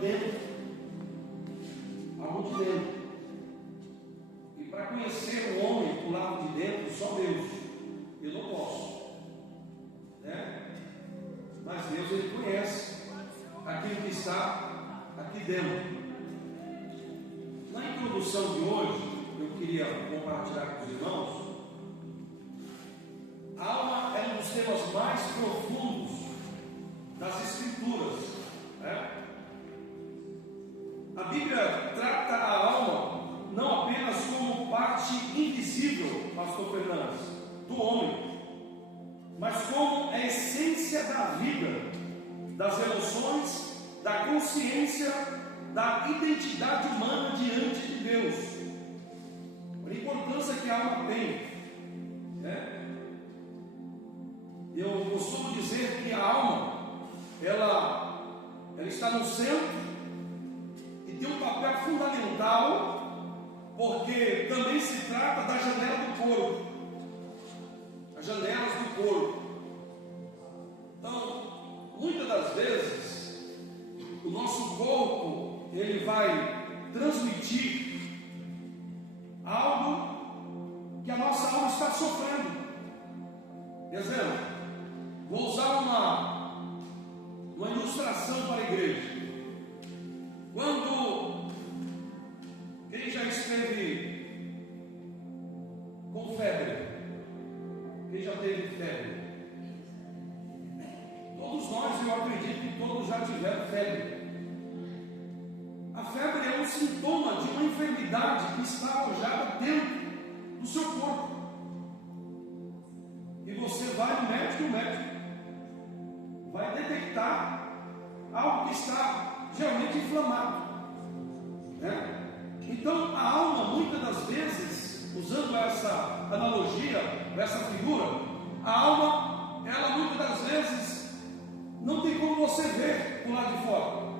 dentro. Algo de dentro. E para conhecer o homem do lado de dentro, só Deus. Eu não posso. Né? Mas Deus, Ele conhece aquilo que está aqui dentro. Na introdução de hoje, eu queria compartilhar com os irmãos. A alma é um dos temas mais profundos das Escrituras. Né? A Bíblia trata a alma não apenas como parte invisível, pastor Fernandes, do homem, mas como a essência da vida, das emoções, da consciência, da identidade humana diante de Deus. A importância que a alma tem, né? Eu costumo dizer que a alma, ela está no centro e tem um papel fundamental, porque também se trata da janela do corpo, as janelas do corpo. Então, muitas das vezes, o nosso corpo, ele vai transmitir algo que a nossa alma está sofrendo. Exemplo, vou usar uma ilustração para a igreja. Quando quem já esteve com febre, quem já teve febre? Todos nós, eu acredito que todos já tiveram febre. A febre é um sintoma de uma enfermidade que está alojada dentro do seu corpo. E você vai no médico e o médico vai detectar algo que está geralmente inflamado. Né? Então a alma, muitas das vezes, usando essa analogia, essa figura, a alma, ela muitas das vezes não tem como você ver do lado de fora.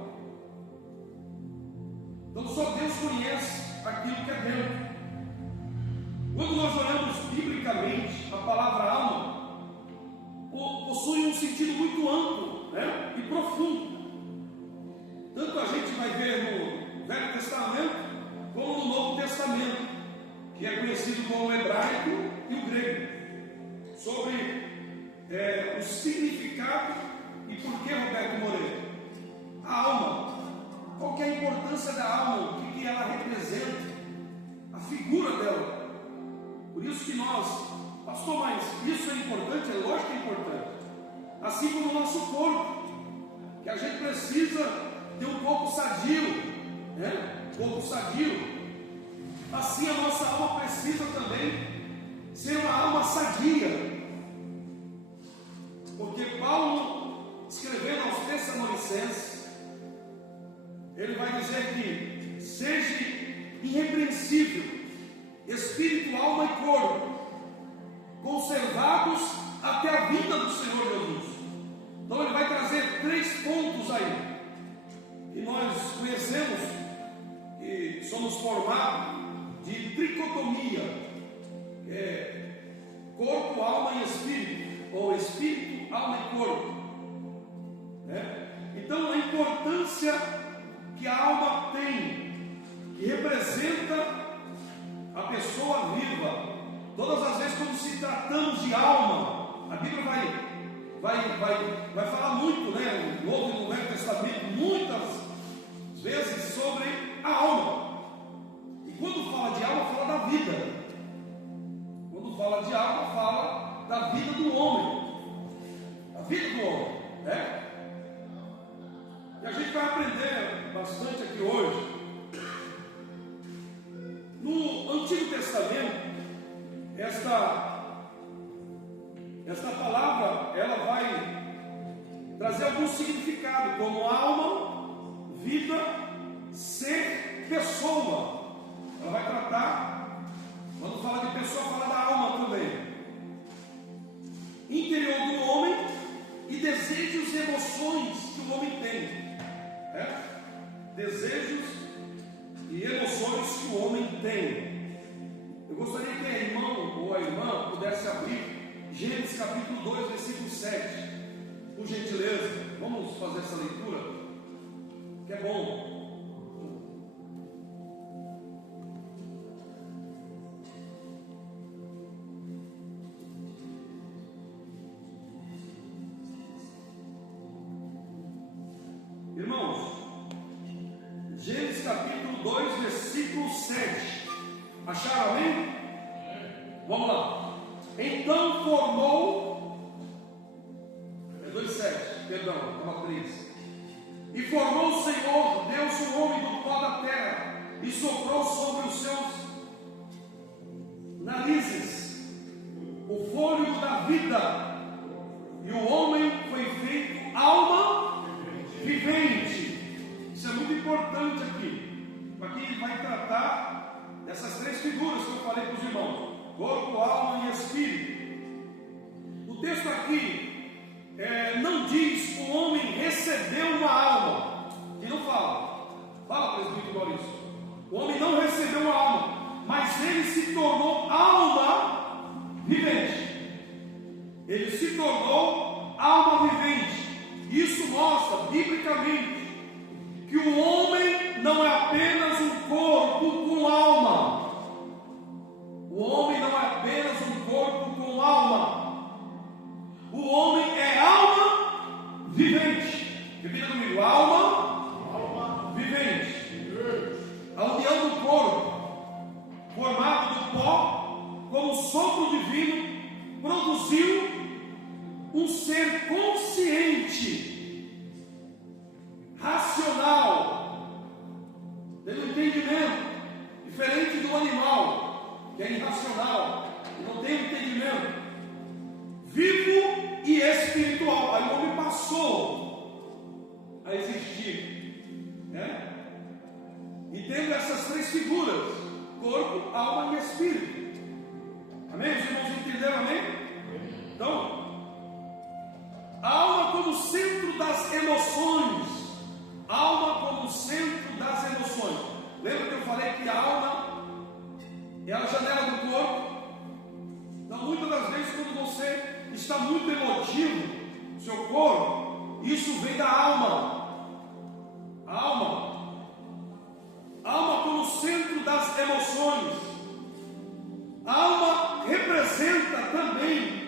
Então só Deus conhece aquilo que é dentro. Quando nós olhamos biblicamente, a palavra alma possui um sentido muito amplo, né, e profundo. Tanto a gente vai ver no Velho Testamento como no Novo Testamento, que é conhecido como o hebraico e o grego, sobre o significado e por que, Roberto Moreira. A alma, qual que é a importância da alma, o que ela representa, a figura dela. Por isso que nós, pastor, mas isso é importante? É lógico que é importante. Assim como o nosso corpo, que a gente precisa ter um corpo sadio, né? Corpo sadio. Assim a nossa alma precisa também ser uma alma sadia. Porque Paulo, escrevendo aos Tessalonicenses, ele vai dizer que seja irrepreensível espírito, alma e corpo, conservados até a vinda do Senhor Jesus. Então ele vai trazer 3 pontos aí, que nós conhecemos, que somos formados de tricotomia, que é corpo, alma e espírito, ou espírito, alma e corpo, né? Então a importância que a alma tem, que representa a pessoa viva. Todas as vezes quando se tratamos de alma, a Bíblia vai falar muito, né, no Novo e no Velho Testamento, muitas vezes sobre a alma. E quando fala de alma, fala da vida. Quando fala de alma, fala da vida do homem. A vida do homem, né? E a gente vai aprender bastante aqui hoje. No Antigo Testamento, esta palavra, ela vai trazer algum significado, como alma, vida, ser, pessoa. Ela vai tratar, quando fala de pessoa, fala da alma também. Interior do homem e desejos e emoções que o homem tem. Desejos e emoções que o homem tem. Eu gostaria que a irmã ou a irmã pudesse abrir Gênesis capítulo 2, versículo 7. Por gentileza, vamos fazer essa leitura. que é bom. Irmãos, Gênesis capítulo 2, versículo 7. Acharam, amém? Vamos lá. Então formou, 2,7, perdão, estava 3. E formou o Senhor Deus o homem do pó da terra, e soprou sobre os seus narizes o fôlego da vida, e o homem foi feito alma vivente. Isso é muito importante aqui. Aqui ele vai tratar dessas três figuras que eu falei para os irmãos: corpo, alma e espírito. O texto aqui não diz o homem recebeu uma alma, e não fala. Fala, presbítero Maurício. O homem não recebeu uma alma, mas ele se tornou alma vivente. Ele se tornou alma vivente. Isso mostra biblicamente que o homem não é apenas um corpo com alma. O homem não é apenas um corpo com alma. O homem é alma vivente. Repita comigo: alma vivente. A união do corpo, formado do pó, como sopro divino, produziu um ser consciente, racional, tendo entendimento, diferente do animal, que é irracional, que não tem entendimento, vivo e espiritual. Aí o homem passou a existir, né? E tendo essas três figuras: corpo, alma e espírito. Amém? Os irmãos entenderam, amém? Então, a alma como centro das emoções. Alma como centro das emoções. Lembra que eu falei que a alma é a janela do corpo? Então, muitas das vezes, quando você está muito emotivo, seu corpo, isso vem da alma. A alma como centro das emoções. A alma representa também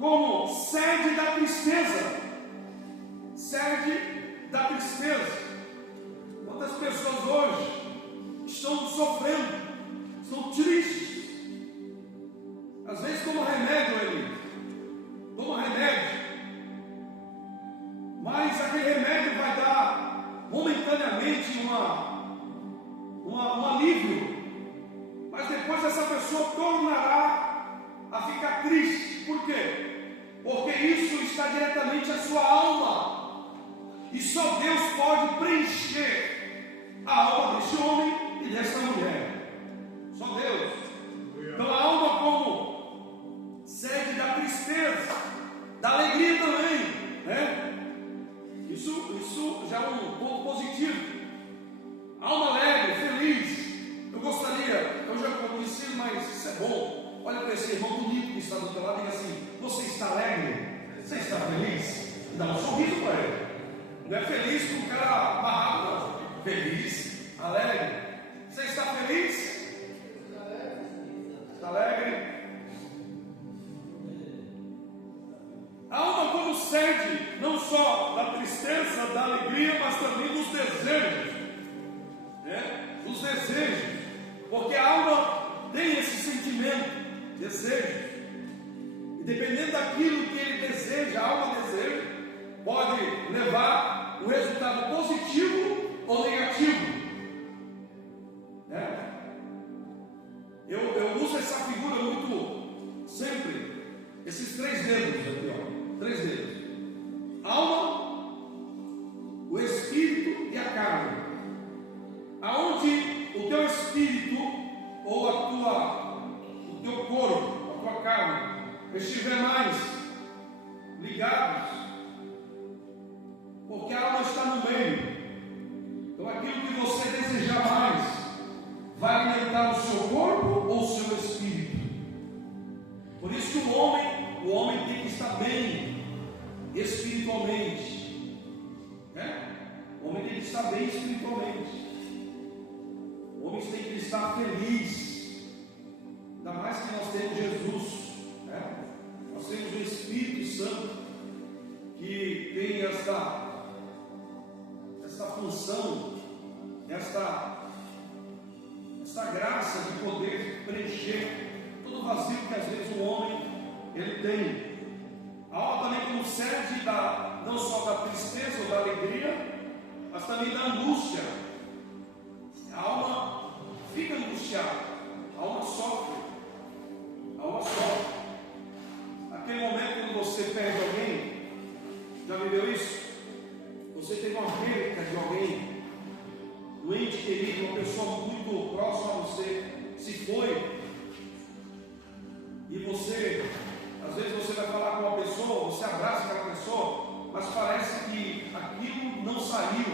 como sede da tristeza. Sede da tristeza. Quantas pessoas hoje estão sofrendo, estão tristes? Às vezes toma remédio, ele toma remédio, mas aquele remédio vai dar momentaneamente um alívio, mas depois essa pessoa tornará a ficar triste. Por quê? Porque isso está diretamente à sua alma, e só Deus pode preencher a alma desse homem e dessa mulher. Só Deus. Então a alma como sede da tristeza, da alegria também, né? Isso já é um ponto positivo. Alma alegre, feliz. Eu já conheci, mas isso é bom. Olha para esse irmão bonito que está do teu lado e diga assim: você está alegre? Você está feliz? Dá um sorriso para ele. Não é feliz com o cara barrado, não. Feliz, alegre. Você está feliz? Está alegre? A alma como sede não só da tristeza, da alegria, mas também dos desejos, né? Dos desejos, porque a alma tem esse sentimento, desejo, e dependendo daquilo que ele deseja, a alma deseja, pode levar um resultado positivo ou negativo, né? Eu uso essa figura muito sempre, esses três dedos aqui, ó, três dedos: alma, o espírito e a carne. Aonde o teu espírito ou o teu corpo, a tua carne estiver mais ligados, porque a alma está no meio. Então aquilo que você desejar mais vai alimentar o seu corpo ou o seu espírito. Por isso que o homem tem que estar bem espiritualmente, né? O homem tem que estar bem bem espiritualmente. Homens têm que estar felizes, ainda mais que nós temos Jesus, né? Nós temos o Espírito Santo, que tem essa função, essa graça de poder preencher todo o vazio que às vezes o homem ele tem. A alma também como sede não só da tristeza ou da alegria, mas também da angústia. A alma fica angustiada, a alma sofre, Aquele momento quando você perde alguém, já viveu isso? Você teve uma perda de alguém, um ente querido, uma pessoa muito próxima a você, se foi, e você, às vezes você vai falar com uma pessoa, você abraça aquela pessoa, mas parece que aquilo não saiu,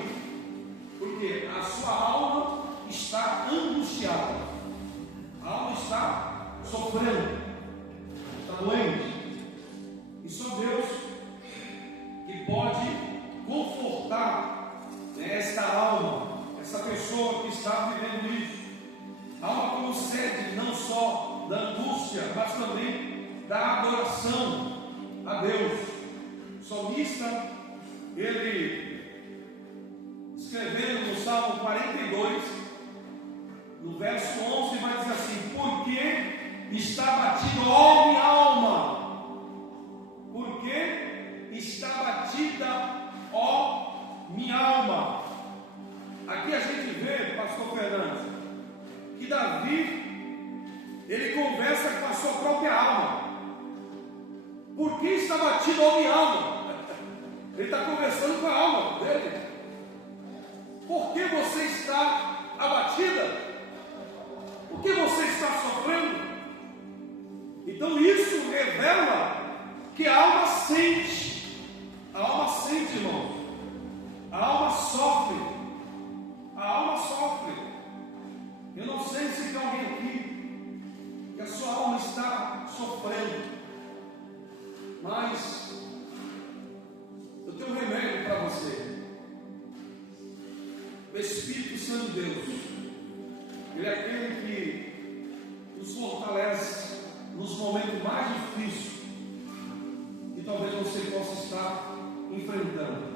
porque a sua alma está angustiada, a alma está sofrendo, está doente, e só Deus que pode confortar, né, esta alma, essa pessoa que está vivendo isso. A alma como sede não só da angústia, mas também da adoração a Deus. O salmista, ele escrevendo no Salmo 42, no verso 11, vai dizer assim: porque está batido, ó minha alma, porque está batida, ó minha alma. Aqui a gente vê, pastor Fernandes, que Davi, ele conversa com a sua própria alma. Por que está batido, ó minha alma? Ele está conversando com a alma dele. Por que você está abatida? Por que você está sofrendo? Então isso revela que a alma sente. A alma sente, irmão. A alma sofre. A alma sofre. Eu não sei se tem alguém aqui que a sua alma está sofrendo, mas eu tenho um remédio para você. O Espírito Santo de Deus, Ele é aquele que nos fortalece nos momentos mais difíceis que talvez você possa estar enfrentando.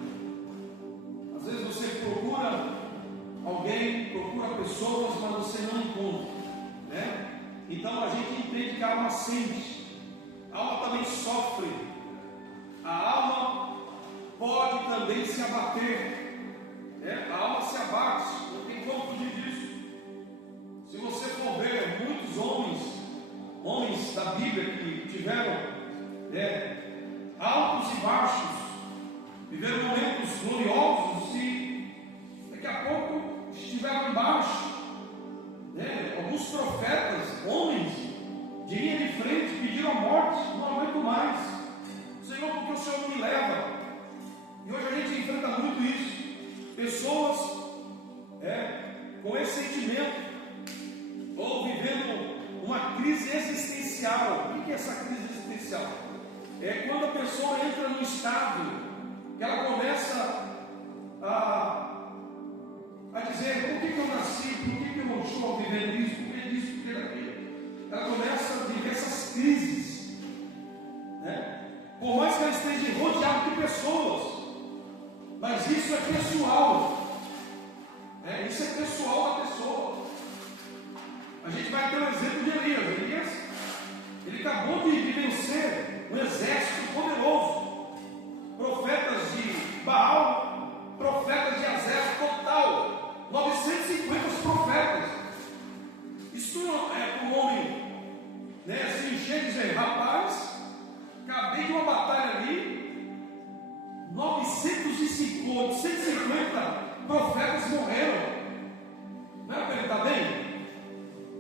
Às vezes você procura alguém, procura pessoas, mas você não encontra, né? Então a gente entende que a alma sente, a alma também sofre, a alma pode também se abater, né? A alma se abate, não tem como fugir disso. Se você for ver muitos homens da Bíblia que tiveram, né, altos e baixos, viveram momentos gloriosos e daqui a pouco estiveram embaixo, né? Alguns profetas, homens de linha de frente, pediram a morte, não aguento mais, Senhor, porque o Senhor me leva. E hoje a gente enfrenta muito isso, pessoas com esse sentimento, ou vivendo uma crise existencial. O que é essa crise existencial? É quando a pessoa entra num estado que ela começa a dizer: por que eu nasci? Por que eu estou vivendo isso? Por que isso? Por que aquilo? Ela começa a viver essas crises, né? Por mais que ela esteja rodeada de pessoas, mas isso é pessoal, né? Isso é pessoal da pessoa. A gente vai ter um exemplo de Elias. Elias, ele acabou de vencer um exército poderoso, profetas de Baal, profetas de Azés total, 950 profetas. Isso é para um homem, né, se encher e dizer: rapaz, acabei de uma batalha ali, 950 profetas morreram. Não é para ele estar bem?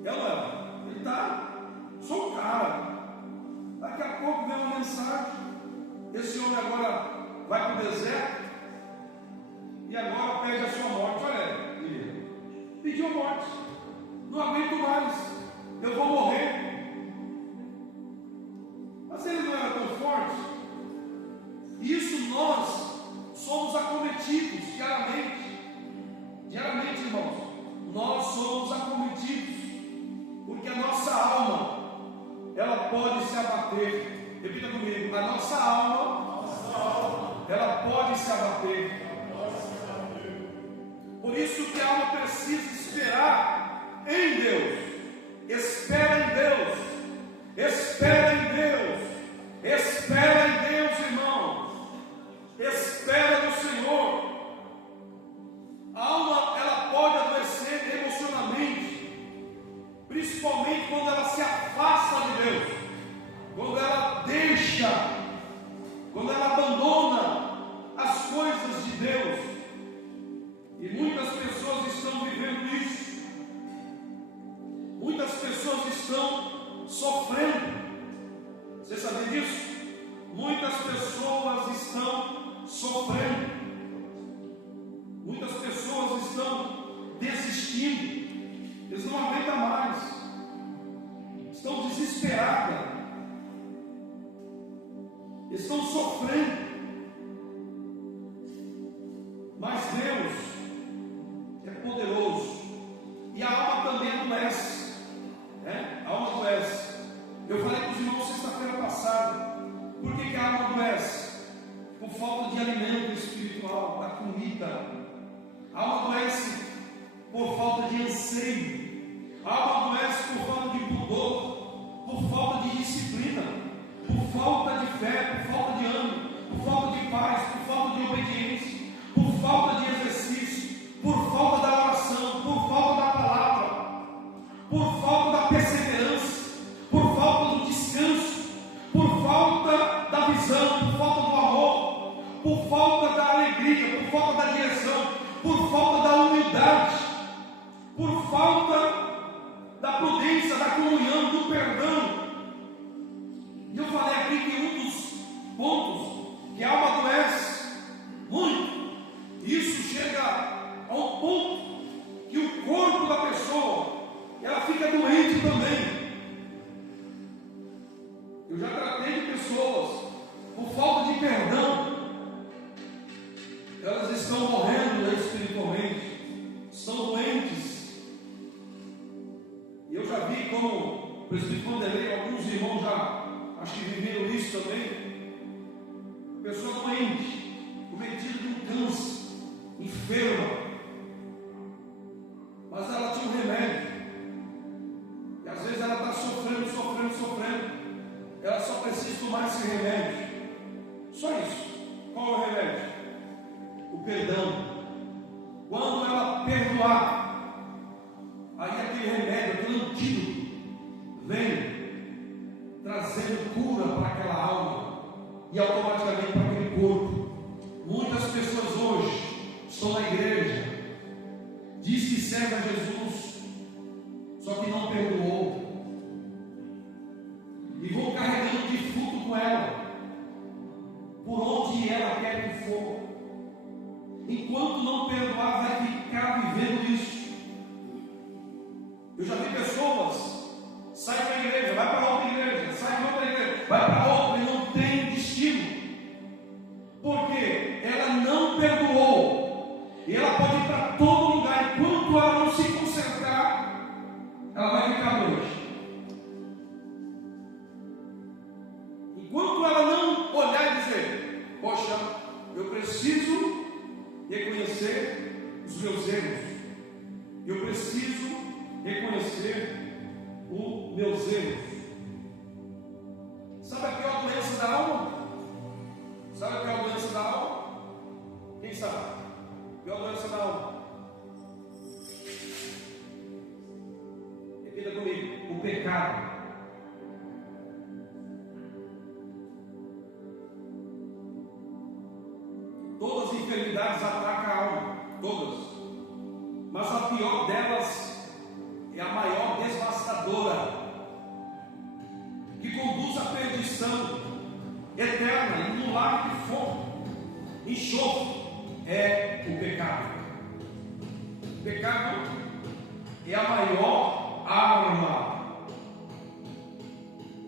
Ela, ele está, sou um cara. Daqui a pouco vem uma mensagem: pode se abater. Repita comigo: a nossa alma, ela pode se abater. Por isso que a alma precisa esperar em Deus. Espera em Deus. Espera em Deus. Espera em Deus, irmão. Espera no Senhor. A alma, ela pode adoecer emocionalmente, principalmente quando ela se afasta de Deus, quando ela deixa, quando ela abandona as coisas de Deus. E muitas pessoas estão vivendo isso. Muitas pessoas estão sofrendo. Você sabia disso? Muitas pessoas estão sofrendo. Muitas pessoas estão desistindo. Eles não aguentam mais. Estão desesperadas. Estão sofrendo. Mas Deus é poderoso. E a alma também adoece. A alma adoece. Eu falei para os irmãos sexta-feira passada. Por que a alma adoece? Por falta de alimento espiritual, da comida. A alma adoece por falta de anseio. A alma adoece por falta de pudor, por falta de disciplina, por falta de fé, por falta de ânimo, por falta de paz, por falta de obediência, por falta de exercício, por falta da oração, por falta da palavra, por falta da perseverança, por falta do descanso, por falta da visão, por falta do amor, por falta da alegria, por falta da direção, por falta da humildade, por falta da prudência, da comunhão, do perdão. E eu falei aqui que um dos pontos que a alma adoece muito, isso chega a um ponto que o corpo da pessoa, ela fica doente também. Eu já tratei de pessoas por falta de perdão. Elas estão morrendo espiritualmente, estão doentes. E eu já vi como o presbítero Vanderlei, alguns irmãos já acho que viveram isso também. A pessoa doente, cometida de um câncer, enferma, mas ela tinha um remédio. E às vezes ela está sofrendo. Ela só precisa tomar esse remédio. Só isso. Qual é o remédio? O perdão. Quando ela perdoar, aí aquele remédio, aquele antídoto vem trazendo cura para aquela alma e automaticamente para aquele corpo. Muitas pessoas hoje estão na igreja, diz que serve a Jesus, só que não perdoou, e vão carregando defunto com ela por onde ela quer que for. Enquanto não perdoar, vai ficar vivendo isso. Eu já vi pessoas saem da igreja, vai para outra igreja, sai de outra igreja, vai para outra e não tem destino, porque ela não perdoou. E ela pode ir para todo lugar, enquanto ela não se consertar, ela vai ficar doente. Enquanto ela não olhar e dizer: poxa, eu preciso reconhecer os meus erros, eu preciso reconhecer os meus erros. Sabe a pior doença da alma? Sabe a pior doença da alma? Quem sabe? A pior doença da alma. Repita comigo: o pecado. Todas as enfermidades atacam a alma, todas. Mas a pior delas é a maior devastadora, que conduz à perdição eterna e no lago de fogo, enxofre, é o pecado. O pecado é a maior arma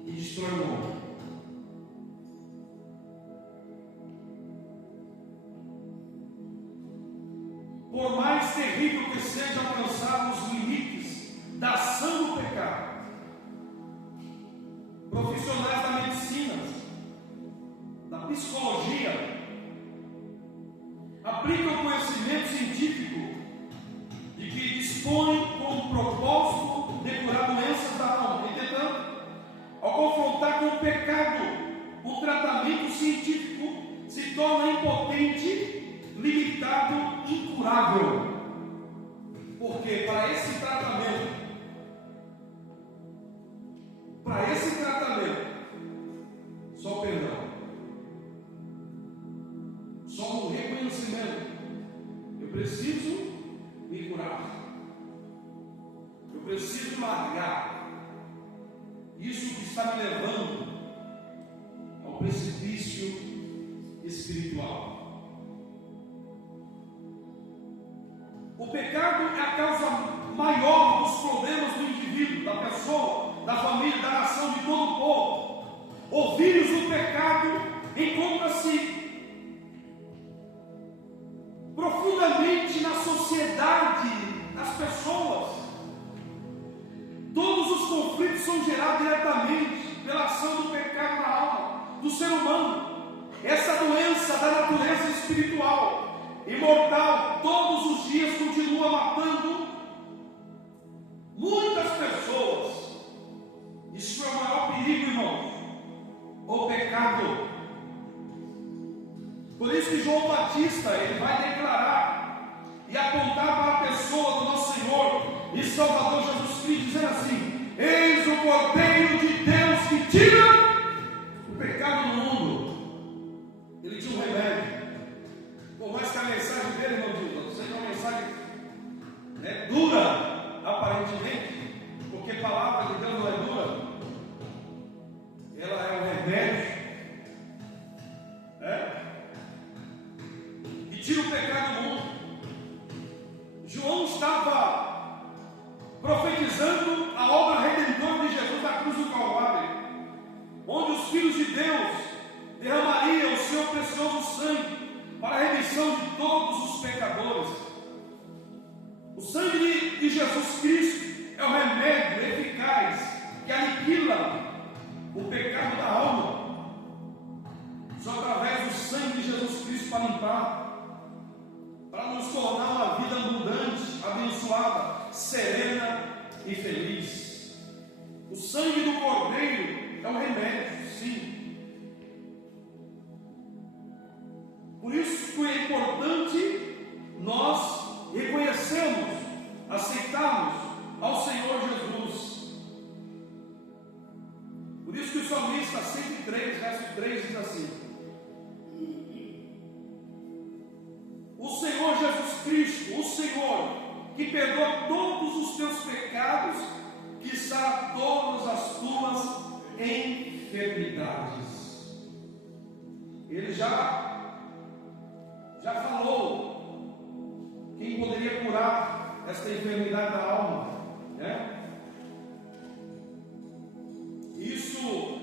que destrói o homem. Por mais terrível que seja alcançar os limites da ação do pecado, psicologia, aplica o conhecimento científico de que dispõe como propósito de curar doenças da alma. Entretanto, ao confrontar com o pecado, o tratamento científico se torna impotente, limitado, incurável. Porque para esse tratamento, só perdão, só um reconhecimento. Eu preciso me curar, eu preciso largar isso que está me levando ao precipício espiritual. O pecado é a causa maior dos problemas do indivíduo, da pessoa, da família, da nação, de todo o povo. O vírus do pecado encontra-se profundamente na sociedade, nas pessoas. Todos os conflitos são gerados diretamente pela ação do pecado na alma do ser humano. Essa doença da natureza espiritual, imortal, todos os dias continua matando muitas pessoas. Isso é o maior perigo, irmãos, o pecado. Por isso que João Batista, ele vai declarar e apontar para a pessoa do nosso Senhor e Salvador Jesus Cristo, dizendo assim: eis o Cordeiro de Deus que tira o pecado do mundo. Ele tinha um remédio. Por mais que a mensagem dele, irmão Dilton, não seja uma mensagem dura, aparentemente, porque a palavra de Deus não é dura, ela é um remédio, e tira o pecado do mundo. João estava profetizando a obra redentora de Jesus na cruz do Calvário, onde os filhos de Deus derramariam o seu precioso sangue para a remissão de todos os pecadores. O sangue de Jesus Cristo é o remédio eficaz que aniquila o pecado da alma. Só através do sangue de Jesus Cristo para limpar, para nos tornar uma vida abundante, abençoada, serena e feliz. O sangue do Cordeiro é um remédio, sim. Por isso que é importante nós reconhecermos, aceitarmos ao Senhor Jesus. Por isso que o salmista 103, verso 3 diz assim: o Senhor Jesus Cristo, o Senhor, que perdoa todos os teus pecados, que sara todas as tuas enfermidades. Ele já falou quem poderia curar esta enfermidade da alma, né? Isso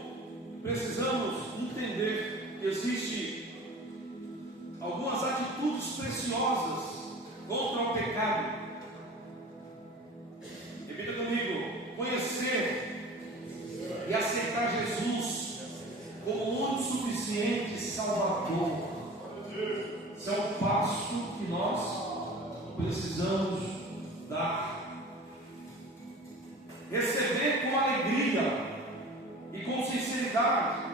precisamos entender. Existem algumas atitudes preciosas contra o pecado. Repita comigo: conhecer e aceitar Jesus como o único suficiente Salvador. Esse é o passo que nós precisamos dar. Receber com alegria e com sinceridade,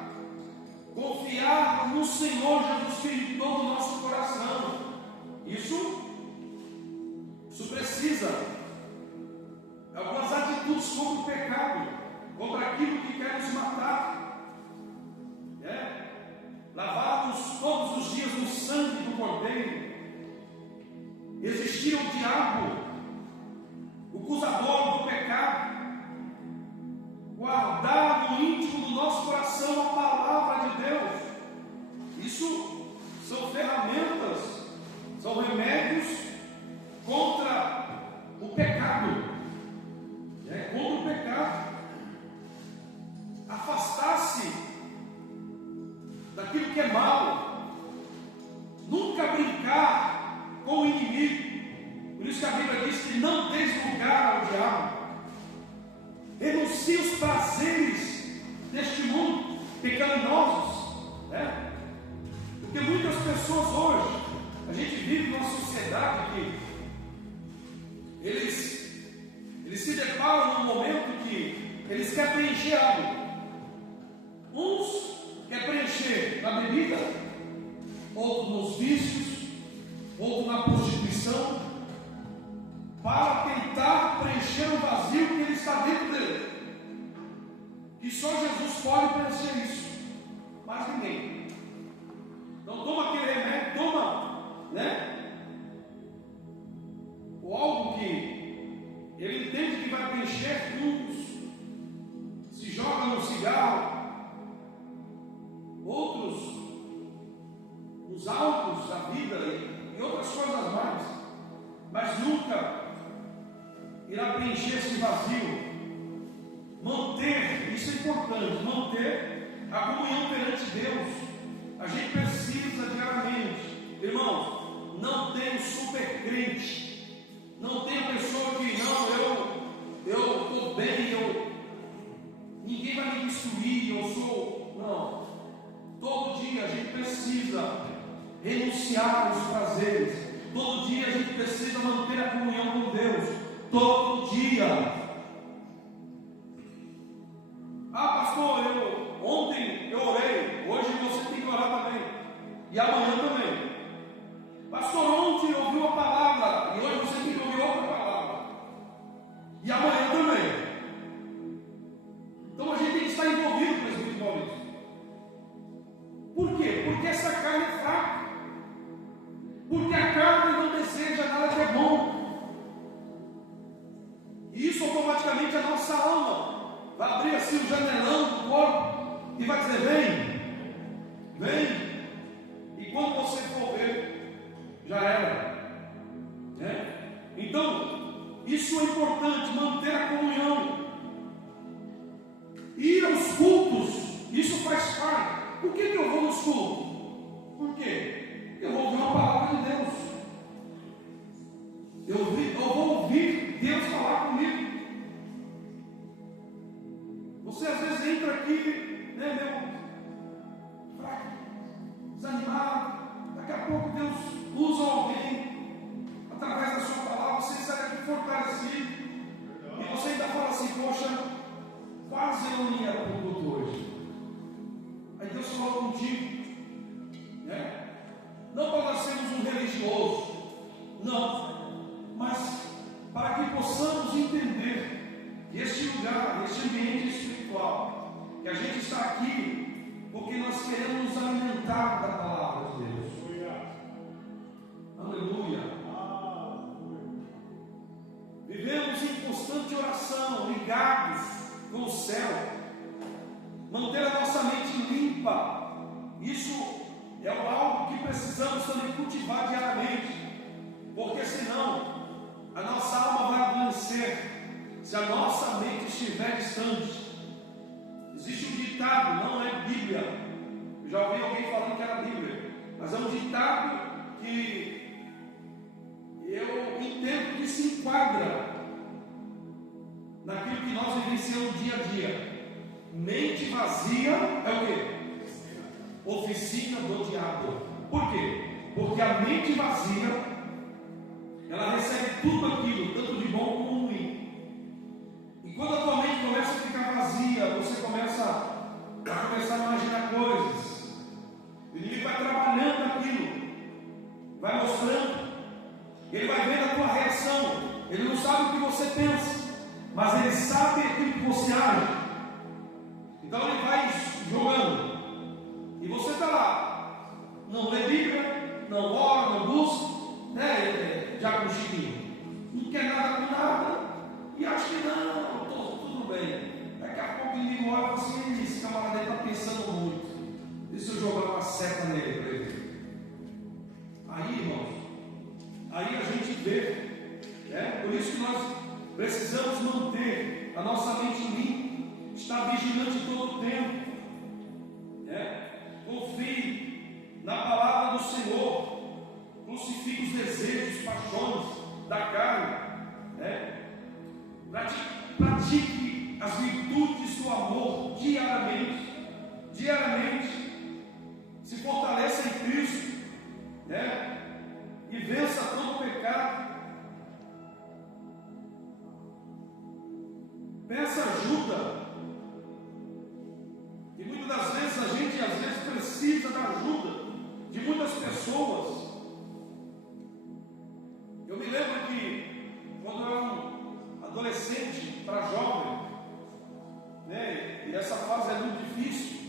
confiar no Senhor Jesus Cristo de todo o nosso coração. Isso precisa algumas atitudes contra o pecado, contra aquilo que quer nos matar. Lavados todos os dias no sangue do Cordeiro. Existir o diabo, o acusador do pecado, guardar no íntimo do nosso coração a palavra de Deus. Isso são ferramentas, são remédios contra o pecado. Contra o pecado. Afastar-se daquilo que é mal, nunca brincar com o inimigo. Por isso que a Bíblia diz que não deis lugar ao diabo. Renuncie os prazeres deste mundo pecaminosos, pessoas hoje, a gente vive numa sociedade que eles se deparam num momento que eles querem preencher algo. Uns querem preencher na bebida, outros nos vícios, outros na prostituição, para tentar preencher o vazio que ele está dentro dele. Que só Jesus pode preencher isso, mas ninguém. Então toma aquele remédio, toma, né? Ou algo que ele entende que vai preencher mundos, se joga no cigarro, outros nos álcools da vida e outras coisas mais, mas nunca irá preencher esse vazio. Manter, isso é importante, manter a comunhão perante Deus. A gente precisa diariamente, irmãos. Não tem um super crente, não tem pessoa que eu estou bem, ninguém vai me destruir, eu sou. Não, todo dia a gente precisa renunciar aos prazeres, todo dia a gente precisa manter a comunhão com Deus, todo dia. Pastor, ontem eu orei, hoje você tem que orar também, e amanhã também. Pastor, ontem eu ouvi uma palavra, e hoje você tem que ouvir outra palavra, e amanhã também. Então a gente tem que estar envolvido, presbítero Maurício. Por quê? Porque essa carne é fraca, porque a carne não deseja nada que é bom, e isso automaticamente a nossa alma vai abrir assim o janelão do corpo e vai dizer: vem. E quando você for ver, já era, né? Então, isso é importante, manter a comunhão, ir aos cultos, isso faz parte. Por que eu vou nos cultos? Por quê? Eu vou ouvir uma palavra de Deus, eu vou ouvir Deus falar comigo. Você às vezes entra aqui, né, meu, fraco, desanimado. Daqui a pouco Deus usa alguém através da sua palavra. Você sai daqui fortalecido. E você ainda fala assim: poxa, quase eu não ia para o culto hoje. Aí Deus falou contigo, né? Não para nós sermos um religioso, não, mas para que possamos entender este lugar, este ambiente espiritual, que a gente está aqui porque nós queremos nos alimentar da palavra de Deus. Aleluia. Vivemos em constante oração, ligados com o céu, manter a nossa mente limpa. Isso é algo que precisamos também cultivar diariamente, porque senão a nossa alma vai adoecer. Se a nossa mente estiver distante. Existe um ditado, não é Bíblia. Eu já ouvi alguém falando que era Bíblia, mas é um ditado que eu entendo que se enquadra naquilo que nós vivenciamos dia a dia. Mente vazia é o quê? Oficina do diabo. Por quê? Porque a mente vazia, ela recebe tudo aquilo, tanto de bom como ruim. E quando a tua mente começa a ficar vazia, você começa a imaginar coisas. O inimigo vai trabalhando aquilo, vai mostrando, ele vai vendo a tua reação. Ele não sabe o que você pensa, mas ele sabe aquilo que você age. Então ele vai jogando, e você está lá, não lê Bíblia, não ora, não busca, né? Já com o Chiquinho, não quer nada com nada, e acha que não, tudo bem. Daqui a pouco o inimigo olha e fala assim: esse camarada está pensando muito, deixa eu jogar uma seta nele para ele. Aí, irmãos, aí a gente vê, né? Por isso que nós precisamos manter a nossa mente limpa, estar vigilante todo o tempo, né? Confie na palavra do Senhor, crucifique os desejos, paixões da carne, né? Pratique as virtudes do amor diariamente, se fortaleça em Cristo, adolescente para jovem, né? E essa fase é muito difícil.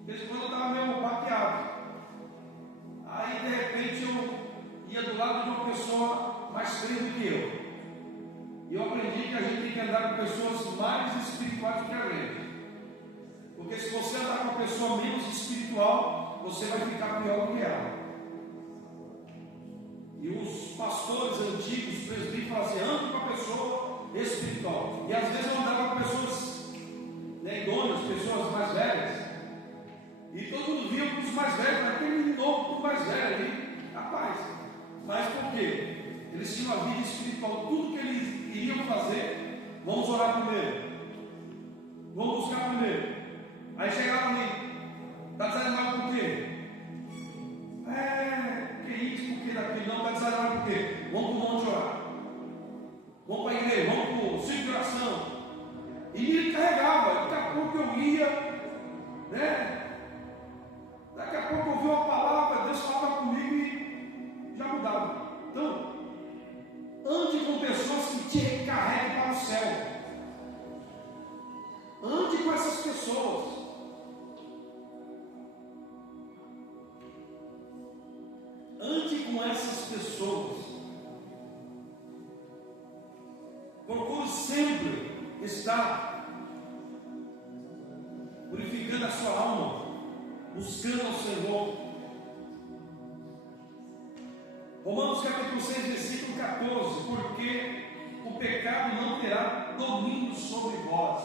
De vez em quando eu estava meio baqueado. Aí de repente eu ia do lado de uma pessoa mais crente do que eu. E eu aprendi que a gente tem que andar com pessoas mais espirituais do que a gente. Porque se você andar com uma pessoa menos espiritual, você vai ficar pior do que ela. E os pastores antigos, os presbíteros, falam assim: ande com a pessoa espiritual. E às vezes eu andava com pessoas, né, idôneas, pessoas mais velhas. E todo mundo via os mais velhos, aquele menino novo, o mais velho ali, rapaz. Mas por quê? Eles tinham a vida espiritual, tudo que eles iriam fazer, vamos orar primeiro, vamos buscar primeiro. Aí chegaram ali, está desanimado por quê? Que isso, por que daquilo? Não, está desanimado por quê? Vamos para o monte orar, vamos para a igreja, vamos para o círculo de oração. E me carregava, daqui a pouco eu ia, né? Daqui a pouco eu ouvi uma palavra, Deus falava comigo e já mudava. Então, ande com pessoas que te recarreguem para o céu. Ande com essas pessoas. Ande com essas pessoas. Procure sempre estar purificando a sua alma, buscando ao Senhor. Romanos capítulo 6, versículo 14: porque o pecado não terá domínio sobre vós.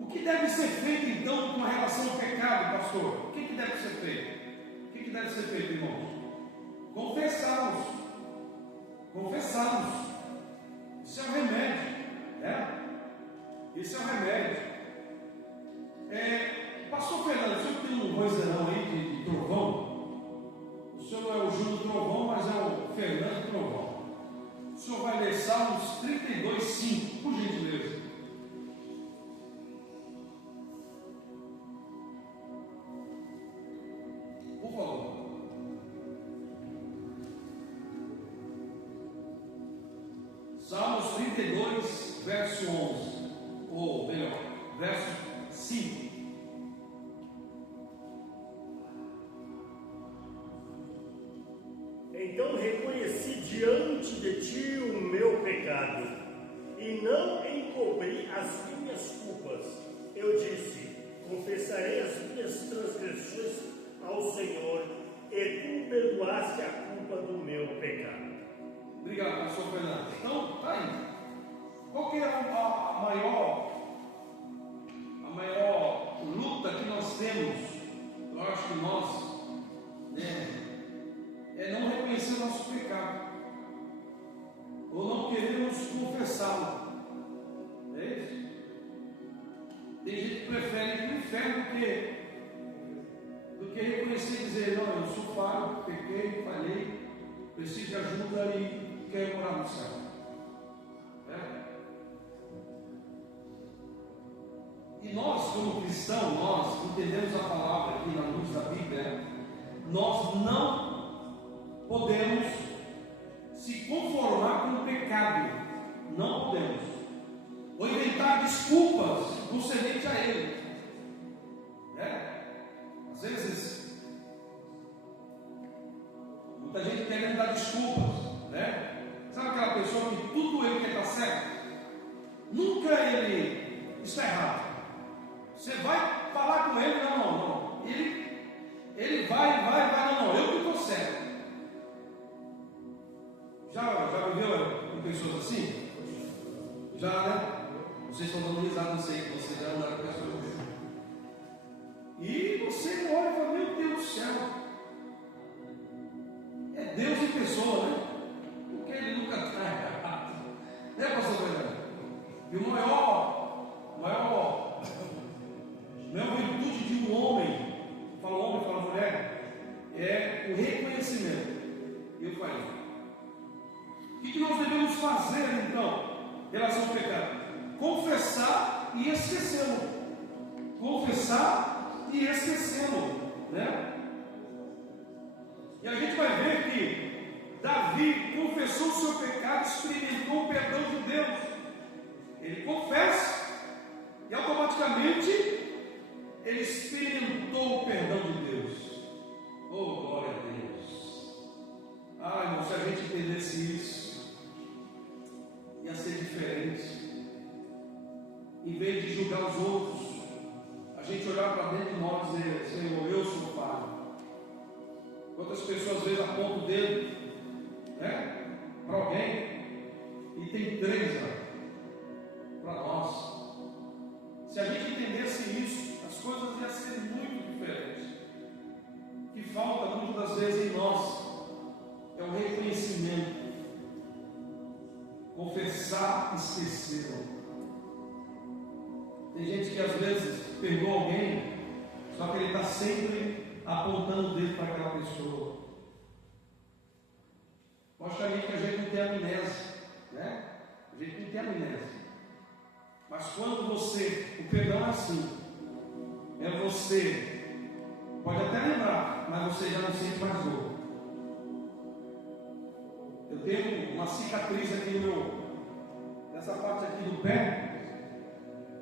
O que deve ser feito então com relação ao pecado, pastor? O que deve ser feito? O que deve ser feito, irmãos? Confessá-los. Confessá-los. Isso é o remédio, né? Isso é o remédio. Pastor Fernando, o senhor tem um vozeirão aí de trovão? O senhor não é o Júlio Trovão, mas é o Fernando Trovão. O senhor vai ler Salmos 32, 5, por gentileza. Por favor. Salmos 32, verso 11. Ou melhor, verso 5. Então reconheci diante de ti o meu pecado, e não encobri as minhas culpas. Eu disse: confessarei as minhas transgressões ao Senhor, e tu perdoaste a culpa do meu pecado. Obrigado, pastor Fernando. Então, tá aí. Qual que é a maior luta que nós temos? Eu acho que nós, né, é não reconhecer o nosso pecado, ou não queremos confessá-lo. É isso? Tem gente que prefere ir para o inferno do que reconhecer e dizer: não, eu sou falho, pequei, falhei, preciso de ajuda e quero morar no céu. E nós, como cristãos, nós entendemos a palavra aqui na luz da Bíblia. Nós não podemos se conformar com o pecado, não podemos, ou inventar desculpas concedentes a ele, né? Às vezes muita gente querendo dar desculpas, né? Sabe aquela pessoa que tudo ele quer estar certo? Nunca ele está errado. Você vai falar com ele, não. Ele vai, não, eu que estou certo. Já viveu com pessoas assim? Já, né? Vocês estão dando risada, não sei, que vocês já andaram com pessoas assim. E você olha e fala: meu Deus do céu, é Deus em pessoa, né? Porque ele nunca está errado. Né, pastor Fernando? E o maior virtude de um homem, fala homem, fala mulher, é o reconhecimento. Eu falei. O que nós devemos fazer então em relação ao pecado? Confessar e esquecê-lo. Confessar e esquecê-lo, né? E a gente vai ver que Davi confessou o seu pecado, experimentou o perdão de Deus. Ele confessa e automaticamente ele experimentou o perdão de Deus. Oh, glória a Deus! Ah, irmão, se a gente entendesse isso, ia ser diferente. Em vez de julgar os outros, a gente olhar para dentro de nós e dizer: Senhor, eu sou o Pai. Quantas pessoas às vezes apontam o dedo, né, para alguém, e tem 3 para nós. Se a gente entendesse isso, as coisas iam ser muito diferentes. O que falta muitas das vezes em nós é o reconhecimento, confessar e esquecer. Tem gente que às vezes perdoa alguém, só que ele está sempre apontando o dedo para aquela pessoa. Logicamente que a gente não tem amnésia, né? A gente não tem amnésia. Mas quando o perdão é assim, você pode até lembrar, mas você já não sente mais dor. Eu tenho uma cicatriz aqui nessa parte aqui do pé,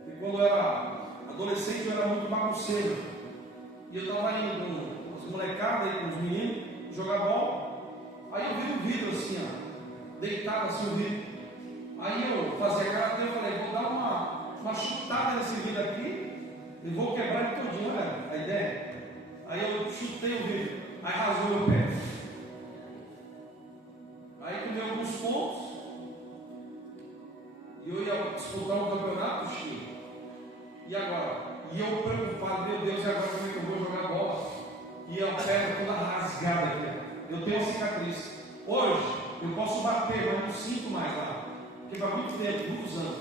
e quando eu era adolescente eu era muito bagunceiro, e eu estava indo com as molecadas e com os meninos jogar bola. Aí eu vi um vidro assim, ó, deitado assim o vidro. Aí eu fazia cara dele, eu falei: vou dar uma chutada nesse vidro aqui e vou quebrar ele todinho, olha a ideia. Aí eu chutei o vidro, aí rasgou meu pé. Aí tomei alguns pontos e eu ia disputar um campeonato, Chico. E agora? E eu preocupado: meu Deus, e agora como é que eu vou jogar bola? E a perna toda rasgada aqui. Eu tenho uma cicatriz. Hoje eu posso bater, mas não sinto mais lá. Porque faz muito tempo, muitos anos.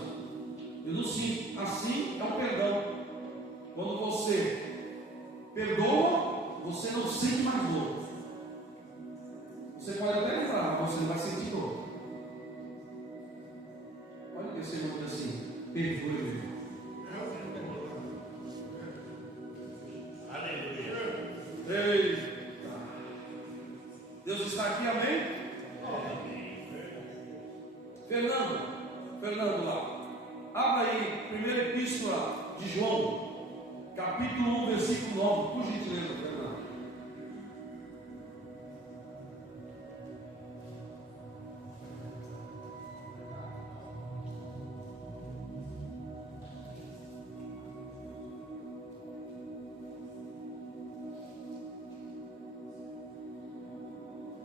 Eu não sinto. Assim é o perdão. Quando você perdoa, você não sente mais dor. Você pode até lembrar, mas você não vai sentir dor. Olha o que esse irmão diz assim: perdoe. Aleluia. Eita. Deus está aqui, amém? Fernando lá. Abra aí, primeira epístola de João, capítulo 1, versículo 9, por gentileza, Fernando.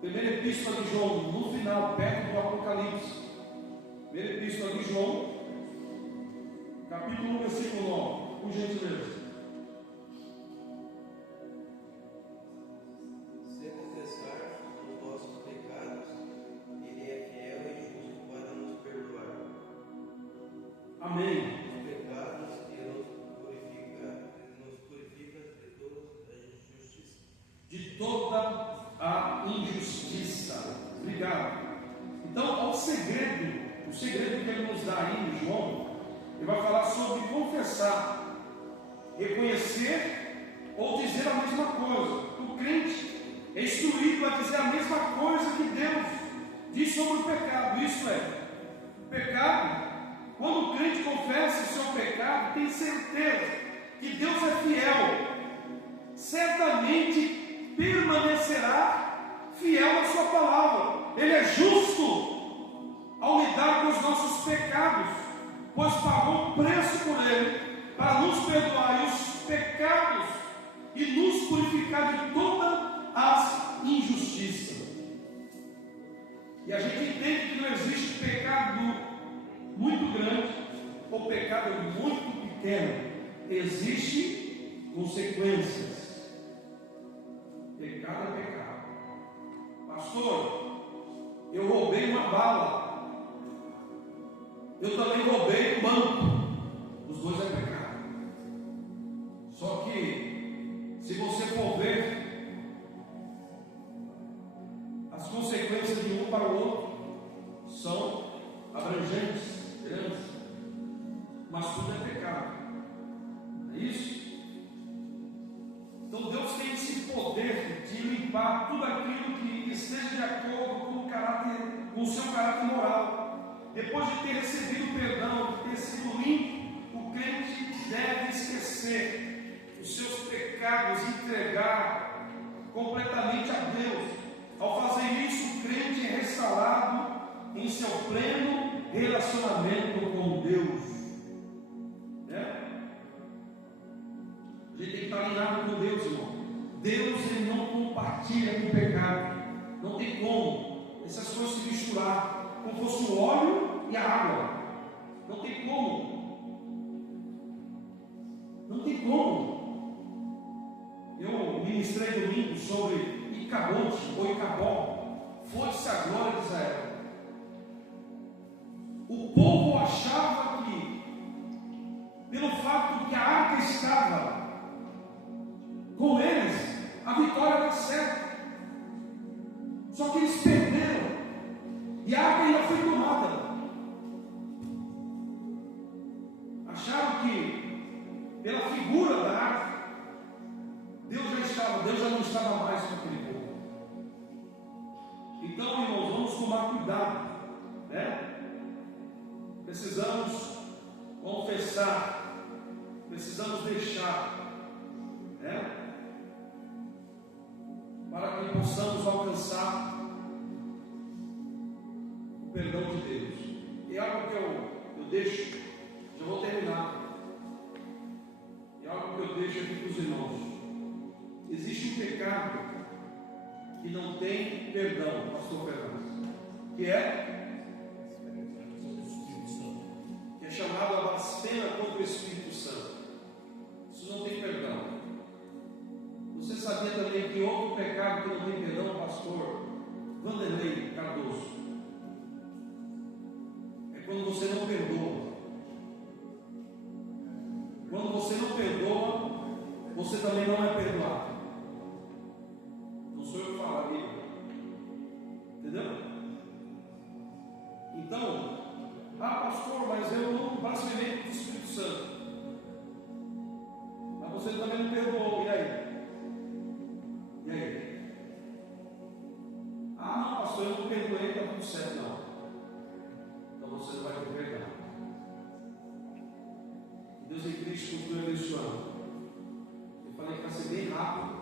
Primeira epístola de João, no final, perto do Apocalipse. Primeira epístola de João, capítulo 1, versículo 9, por gentileza. Se confessar os nossos pecados, Ele é fiel e justo para nos perdoar Amém. os pecados e nos purifica de toda a injustiça. De toda a injustiça. Obrigado. Então, o segredo que ele nos dá aí em João, ele vai falar sobre confessar, reconhecer ou dizer a mesma coisa. O crente é instruído a dizer a mesma coisa que Deus diz sobre o pecado. Isso é, o pecado, quando o crente confessa o seu pecado, tem certeza que Deus é fiel, certamente permanecerá fiel à sua palavra. Ele é justo ao lidar com os nossos pecados, pois pagou um preço por ele para nos perdoar os pecados e nos purificar de todas as injustiças. E a gente entende que não existe pecado muito grande ou pecado muito pequeno. Existe consequências. Pecado é pecado. Pastor, eu roubei uma bala. Eu também roubei um banco. Os dois é pecado. Só que, se você for ver as consequências de um para o outro, são abrangentes, grandes. Mas tudo é pecado. É isso? Então Deus tem esse poder de limpar tudo aquilo que esteja de acordo com o depois de ter recebido perdão, de ter sido limpo, o crente deve esquecer os seus pecados e entregar completamente a Deus. Ao fazer isso, o crente é restaurado em seu pleno relacionamento com Deus. A gente tem que estar alinhado com Deus, irmão. Deus, ele não compartilha com o pecado. Não tem como essas coisas se misturar, como fosse o óleo e a água. Não tem como. Não tem como. Eu ministrei domingo sobre Icabonte ou Icabó, foi-se a glória de Israel. O povo achava que, pelo fato de que a arca estava com eles, a vitória era certa. Só que eles perderam, e a arca ainda foi tomada. Acharam que, pela figura da arca, Deus já não estava mais com aquele povo. Então, irmãos, vamos tomar cuidado, Precisamos confessar, precisamos deixar, para que possamos alcançar o perdão de Deus. E algo que eu deixo, já vou terminar. E algo que eu deixo aqui para os irmãos. Existe um pecado que não tem perdão, pastor Fernando, que é chamado a blasfêmia contra o Espírito Santo. Isso não tem perdão. Você sabia também que outro pecado que não tem perdão, pastor Vanderlei Cardoso, é quando você não perdoa. Quando você não perdoa, você também não é perdoado. Não sou eu que falo, a Bíblia. Entendeu? Então, pastor, mas eu não blasfemei contra o Espírito Santo. Mas você também não perdoou, e aí? E aí? Não, pastor, eu não perdoei, está tudo certo, não. Então você não vai ter perdão. Deus em Cristo continua abençoando. Eu falei que vai ser bem rápido,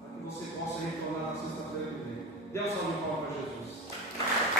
para que você possa retornar na sexta-feira que vem. Deus abençoe.